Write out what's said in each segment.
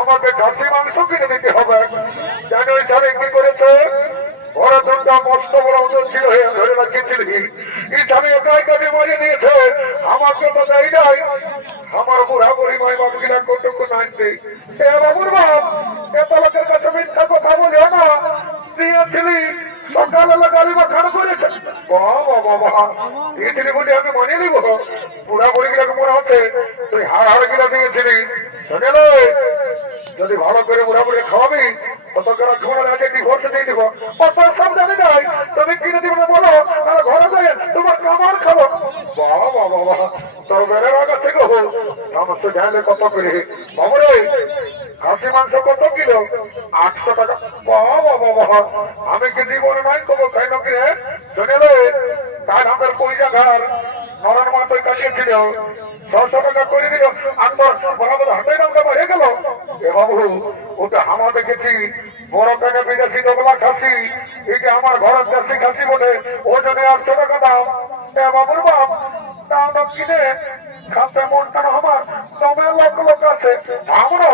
আমাকে খাসি মাংস কিনে দিতে হবে। জানো এখানে কি করেছে? ভরতটা মস্ত বড় ছিল ধরে রাখিয়েছিল এখানে একাই কাজে মরে দিয়েছে। আমাকে তো দেয় নাই। আমার বুড়া বুড়ি মাই বাবুরা কতটুকু নাচবে। বাবুর বাপ এত লোকের কাছে মিথ্যা কথা বলিও না। দিয়েছিলি সকালবেলা গালি মাখানো করেছে। বাবা বাবা দিয়েছিলি বলে আমি মনে নিব। বুড়া বুড়ি গুলাকে মনে হচ্ছে তুই হাড় হাড় গিলা দিয়েছিলি। যদি ভালো করে বুড়া বুড়ি খাওয়াবি কত যারা ছোড়া লাগে ডিভোর্স দিয়ে দিব। অত সব জানি নাই। তুমি কিনে দিবে বলো তাহলে ঘরে যায় তোমার কামার খাবো। বাবা বাবা তোর বেড়ে রাখা থেকে হোক সমস্ত জানলে কত করে বাবরে খাসি মাংস কত কিলো? 800 টাকা। বাবা বাবা আমি কি জীবনে নাই কবো খাই না কিনে শুনে তাই আমাদের পয়সা ঘর নরন মা তো কাটিয়েছিল 600 টাকা করে দিল। আনবার বরাবর হাঁটাই নামটা হয়ে গেল। এ বাবু ওটা আমার দেখেছি বড় টাকা বিদেশি দোগলা খাসি। এটা আমার ঘরের দেশি খাসি বলে ওজনে 800 টাকা দাম। এ বাবুর বাপ দাম কিনে খাতে মনটা আমার দমে লোক লোক আছে। আমরা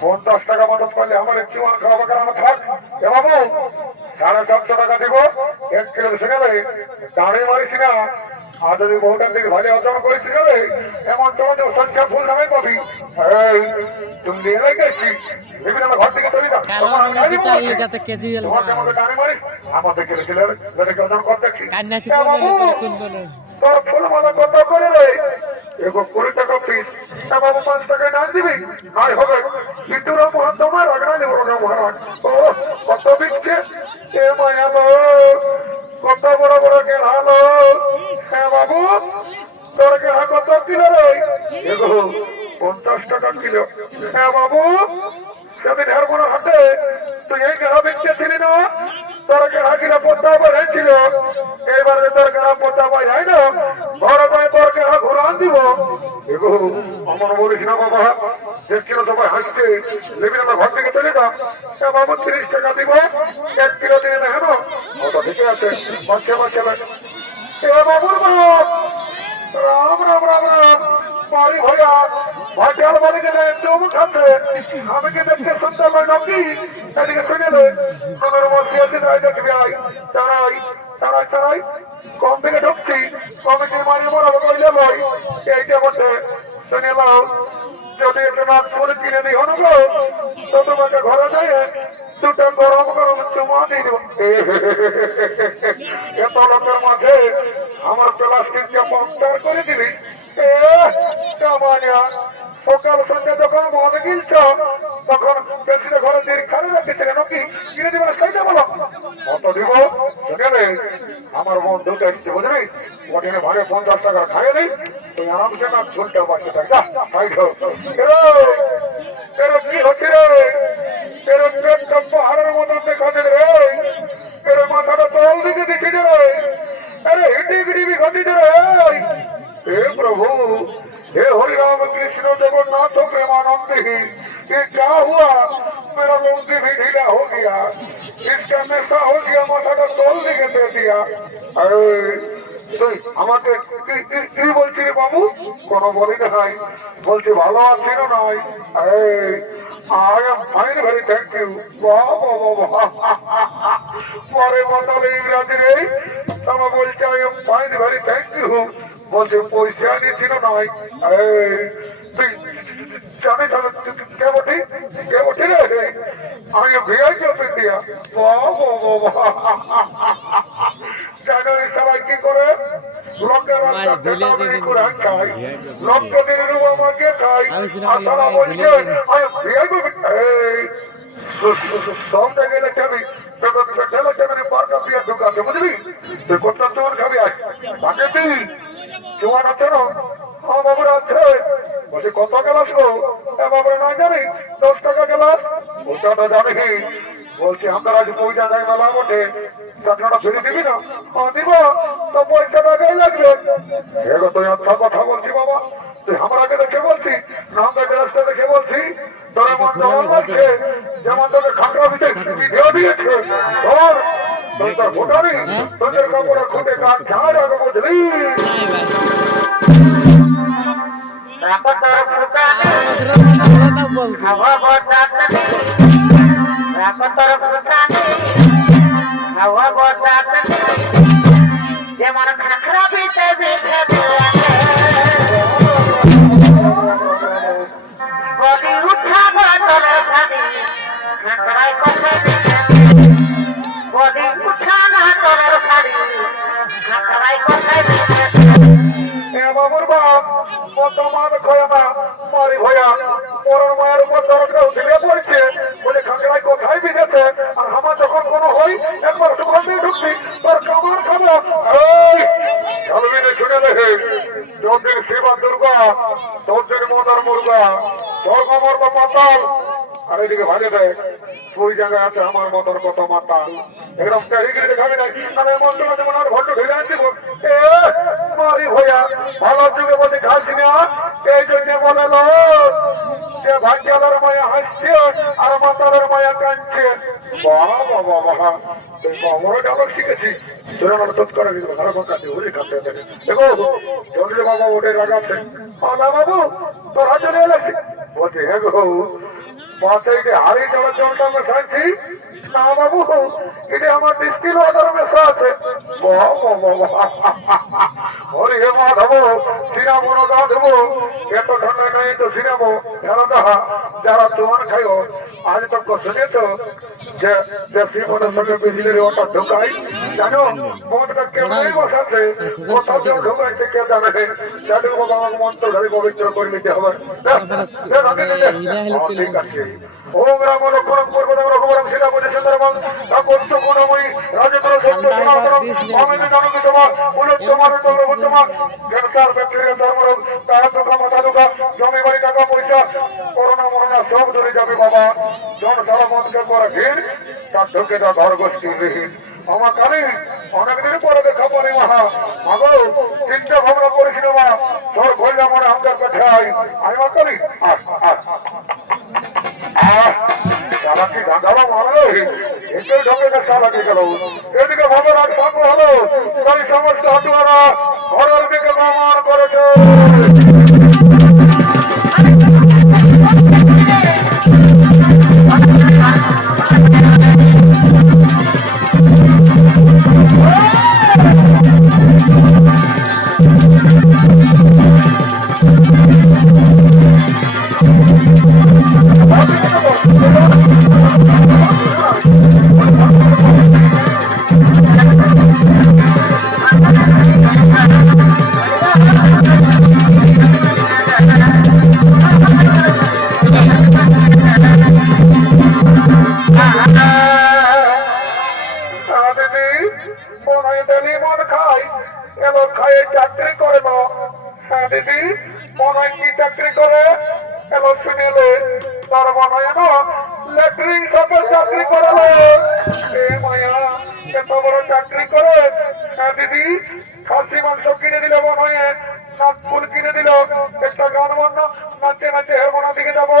50 টাকা মদত করলে আমার চুয়ান খাওয়া কারণ থাক। এ বাবু 750 টাকা দিব 1 কিলো এসে গেলে দাঁড়িয়ে মারিস না। আর যদি বহুটার দিকে ভালো অর্জন করেছি গেলে এমন তোমার সংখ্যা ফুল নামে পাবি। তুমি দিয়ে রেখেছি বিভিন্ন ঘর থেকে তৈরি আমাদের কেলেছিলেন অর্জন করতে তোর ফুল মালা কত করে রে? 20 টাকা পিস। বাবু 5 টাকায় না দিবি নাই হবে কিন্তু তোমার আগ্রা নেব না মহারাজ। ও কত বিচ্ছে এ মায়া কত বড় বড় গেলালো। হ্যাঁ বাবু তোর গেহা কত কিলো রে? 50 টাকা কিলো। হ্যাঁ বাবু সেদিন হেরমোনার হাতে তুই এই গেহা বিচ্ছেছিলি না? তোর গেহা কিনা পোতা বেড়েছিল। এইবারে তোর গেহা পোতা পাই হয় না ঘরে পাই তোর গেহা ঘুরান দিব। আমার বলিস না বাবা দেখছিল সবাই হাসছে বিভিন্ন ঘর থেকে চলে যা। বাবু 30 টাকা দিব 1 কিলো দিয়ে না হেন ওটা ঠিকই আছে। বাচ্চা বাচ্চা বাবুর বাপ রাম রাম রাম রাম বাড়ি ভয়া ভাটিয়াল বাড়িকে চৌমুখ আছে। আমি কি দেখতে সুন্দর নয় নাকি? এদিকে শুনে তোর বসে আছে তাই দেখবি আই তারাই তারাই তারাই কম থেকে ঢুকছি কমিটির মারি মরা কইলে বই এইটা বসে শুনে নাও। যদি একটা নাচ করে কিনে দিই হন গো তো তোমাকে ঘরে যায় দুটো গরম গরম চুমা দিয়ে দেব। এত লোকের মাঝে আমার প্লাস্টিকটা পাংচার করে দিবি। সকাল সন্ধ্যা যখন মনে গিলছ তখন পেছনে ঘরে দীর্ঘারে রেখেছিল নাকি কিনে দিবে না সেইটা বলো কত দিব? শুনে আমার বন্ধুকে এসছে বুঝলি ওখানে ভাগে 50 টাকা খাই নেই তুই আরামসে না ঝুলটা বাচ্চা থাক কি হচ্ছে রে? তেরো পেটটা পাহাড়ের মতন দেখাচ্ছে রে। তেরো মাথাটা তল দিকে দিচ্ছে রে। अरे हिंदी गरीबी खाती हे प्रभु हे हरि राम कृष्ण जगन्नाथ प्रेमानंद ही ये क्या हुआ? मेरा लोंदी भी ढीला हो गया। इसका नशा हो गया माथा का तोल दिखे दे दिया। अरे তুই আমাকে কি বলছিস বাবু? কোনো বলি না বলছি ভালো আছি না নাই? I am fine, very thank you. Wow, wow, wow, wow. পরে মাতালে ইংরাজি রে তারা বলছে I am fine, very thank you. বলছে পয়সা নিয়েছিল নয় তুই জানিস কে বটি কে বটি রে আমি ভিআইপি অফ ইন্ডিয়া জানো সবাই কি করে লোকের খাই লোককে দিনের আমাকে খাই আর তারা বলছে আমি ভিআইপি সব গেলে খাবি ঠেলে চাবি পার্কা দিয়ে ঢুকাতে বুঝলি তুই কোনটা চোর খাবি আজ ভাগে তুই জোয়ান আছে না হ্যাঁ বাবুরা আছে বলছি কত গেলাস গো বাবুরা না জানি 10 টাকা গেলাস ওটা তো জানি বলছি আমরা আজ ওই জায়গায় মেলা বটে টাকাটা ফিরে দিবি না দিব তো পয়সা টাকাই লাগবে এগো তুই আচ্ছা কথা বলছি বাবা তুই আমাকে দেখে বলছি না আমরা গ্লাসটা দেখে বলছি তোর এমন জবান লাগছে যেমন তোকে খাঁকড়া ভিডিও দিয়েছে তোর তুই তোর ফোটাবি তোদের কাপড়ে খুঁটে কাজ ছাড় আগে বুঝলি যেমন খাঁকড়া পিঠে পিঠে বলি উঠা বাতলে খাবি খাঁকড়ায় কথা বলি উঠা বাতলে খাবি খাঁকড়ায় কথা বাবুর বাপ তোমার খয়া না মারি ভয়া পরের মায়ের উপর দরকার ঢিলে পড়ছে বলে খাঁকড়ায় কোথায় বিধেছে আর আমার যখন কোনো হই একবার সুখান দিয়ে ঢুকছি তোর কামার খাবো শুনে রেখে তোদের শিবা দুর্গা তোদের মদার মুর্গা তোর কমর বা মাতাল আর এদিকে ভাগে দেয় ওই জায়গায় আছে আমার মতন কত মাতাল একদম চারিগিরি দেখাবি না তাহলে এমন তোমার যেমন আর ভণ্ড ঢেলে আনছি মারি ভয়া ভালো যুগে বলতে খাচ্ছি না এই জন্য বলে যে ভাগ্যালের মায়া হাসছে আর মাতালের মায়া কাঁদছে বাবা বাবা আমরা ডালক শিখেছি সুরেন তোত করে ঘরে কাছে ওই খাতে দেখো চন্দ্র বাবা ওটে লাগাচ্ছে না বাবু তোরা চলে এলেছি বলছে হ্যাঁ গো বাসায় হারিয়ে যাওয়ার জলটা মেশাচ্ছি না বাবু এটা আমার ডিস্টিল ওয়াটার মেশা আছে হরি হে মা ধবো সিনামো না দেবো এত ঠান্ডা নাই তো সিনামো যারা তোমার খাইও আজ তো শুনেছ যে দেশি মনের সঙ্গে বিজলির ওটা ঢুকাই জানো মনটা কেমন বসাচ্ছে কোথাও কেউ ঢুকাইছে কে জানে যাদের বাবা মন্ত্র ধরে পবিত্র করে নিতে হবে ঠিক আছে ওম রাম লক্ষ্মণ পূর্বতম রঘুবরম সীতা পতি সুন্দরম তাপস্য গুণময়ী রাজেন্দ্র সত্য সনাতনম অমিত জানকী তোমার উন্নতমার চন্দ্রবর্তমা ক্যান্সার ব্যাকটেরিয়া ধর্মরোগ তাহা দুঃখা মাথা দুঃখা জমি বাড়ি টাকা পয়সা করোনা মরোনা সব দূরে যাবে বাবা জন সারা মনকে করে ভিড় তার ঢুকে যা ঘর গোষ্ঠীর বিহীন আমার কালী অনেকদিন পরে দেখা পরে মাহা মাগো চিন্তা ভাবনা করেছিল মা তোর ঘরলে মনে আমাদের পাঠাই আমি মা কালী চালাকি গাঁদালা মারলো এতে ঢোকে চালাকি গেল এদিকে ভগবান সঙ্গ হলো তাই সমস্ত হাটুয়ারা ঘরের দিকে প্রমাণ করেছে চাকরি করে দিদি খাসি মাংস কিনে দিল মনে হয় নাচ ফুল কিনে দিল একটা গান বান্ন নাচতে নাচতে হেরমোনা দিকে যাবো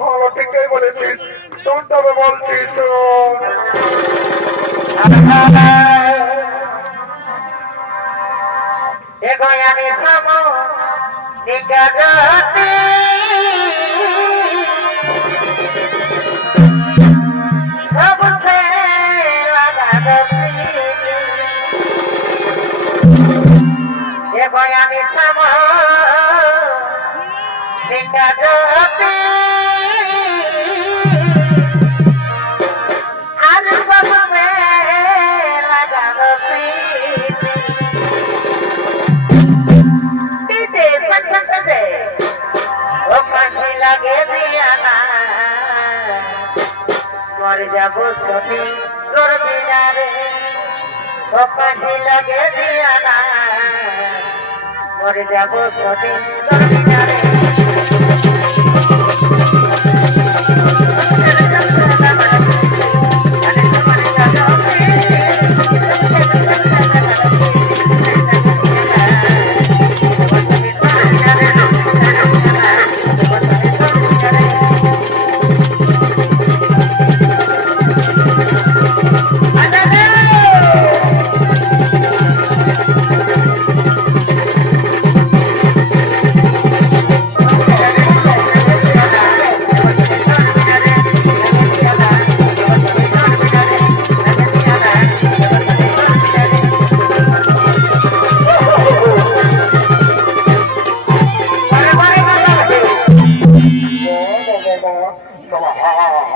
ভালো ঠিকই বলেছিস শোন তবে বলছিস দেখো আমি সাম সিংহা জ্যোতি আজ বাবা লাগানো পিতে পছন্দ দে ও পাখি লাগে দিয়া না মরে যাবো তুমি তোর বিনারে ও পাখি লাগে দিয়া না মরে যাবো তুমি তোর বিনারে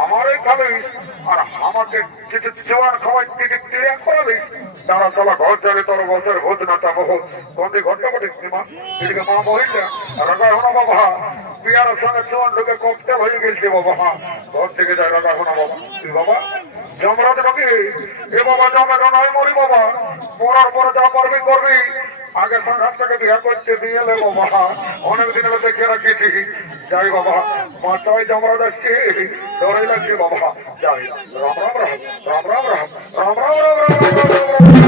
আমার খালি আর আমাকে কিছু জোয়ার খাওয়াই দিকে ক্লিয়ার করালি তারা চলা ঘর চলে তোর বছর ভোজ না তা বহু কোনটি ঘটনা ঘটেছি মা এদিকে মা মহিলা রাগা হনা বাবা পিয়ারের সঙ্গে জোয়ান ঢুকে ককটেল হয়ে গেছে বাবা ঘর থেকে যায় রাগা হনা বাবা তুই বাবা জমরাজ নাকি এ বাবা জমে নয় মরি বাবা মরার পরে যা পারবি করবি আগে সংঘাত থেকে বিয়ে করতে দিয়ে এলে বাবা অনেকদিন হলে দেখে রাখিছি যাই বাবা মাথায় জমরাজ আসছি ডরে লাগছে বাবা যাই রাম রাম রাম রাম রাম রাম রাম রাম রাম রাম রাম